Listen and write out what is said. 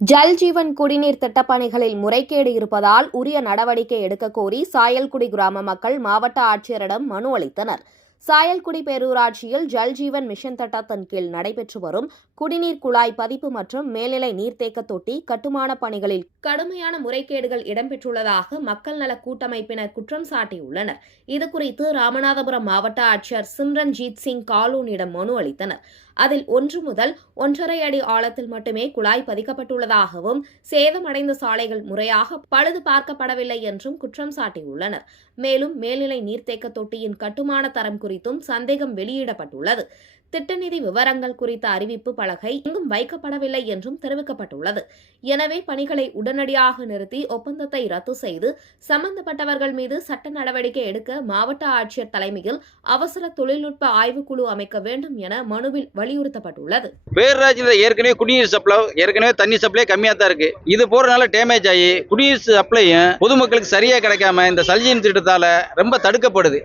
ஜல் ஜீவன் குடிநீர் திட்டப்பணிகளில் முறைகேடு இருப்பதால் உரிய நடவடிக்கை எடுக்க கோரி சாயல்குடி கிராம மக்கள் மாவட்ட ஆட்சியரிடம் மனு அளித்தனர். சாயல்குடி பேரூராட்சியில் ஜல் ஜீவன் மிஷன் திட்டத்தின் கீழ் நடைபெற்று வரும் குடிநீர் குழாய் பதிப்பு மற்றும் மேல்நிலை நீர்த்தேக்க தொட்டி கட்டுமான பணிகளில் கடுமையான முறைகேடுகள் இடம்பெற்றுள்ளதாக மக்கள் நல கூட்டமைப்பினர் குற்றம் சாட்டியுள்ளனர். இதுகுறித்து ராமநாதபுரம் மாவட்ட ஆட்சியர் சிம்ரன்ஜீத் சிங் காலூனிடம் மனு அளித்தனர். அதில் 1 முதல் 1.5 அடி ஆழத்தில் மட்டுமே குழாய் பதிக்கப்பட்டுள்ளதாகவும் சேதமடைந்த சாலைகள் முறையாக பழுது பார்க்கப்படவில்லை என்றும் குற்றம் சாட்டியுள்ளனர். மேலும் மேல்நிலை நீர்த்தேக்க தொட்டியின் கட்டுமான தரம் குறித்தும் சந்தேகம் வெளியிடப்பட்டுள்ளது. திட்டநிதி விவரங்கள் குறித்த அறிவிப்பு பலகை எங்கும் வைக்கப்படவில்லை என்றும் தெரிவிக்கப்பட்டுள்ளது. எனவே பணிகளை உடனடியாக நிறுத்தி ஒப்பந்தத்தை ரத்து செய்து சம்பந்தப்பட்டவர்கள் மீது சட்ட நடவடிக்கை எடுக்க மாவட்ட ஆட்சியர் தலைமையில் அவசர தொழில்நுட்ப ஆய்வுக்குழு அமைக்க வேண்டும் என மனுவில் வலியுறுத்தப்பட்டுள்ளது. பேரூராட்சியில் ஏற்கனவே குடிநீர் சப்ளை தண்ணி சப்ளை கம்மியா தான் இருக்கு. இது போறனால டேமேஜ் ஆகி குடிநீர் சப்ளையும் பொதுமக்களுக்கு சரியா கிடைக்காம இந்த சல்ஜீன் திட்டத்தால ரொம்ப தடுக்கப்படுது.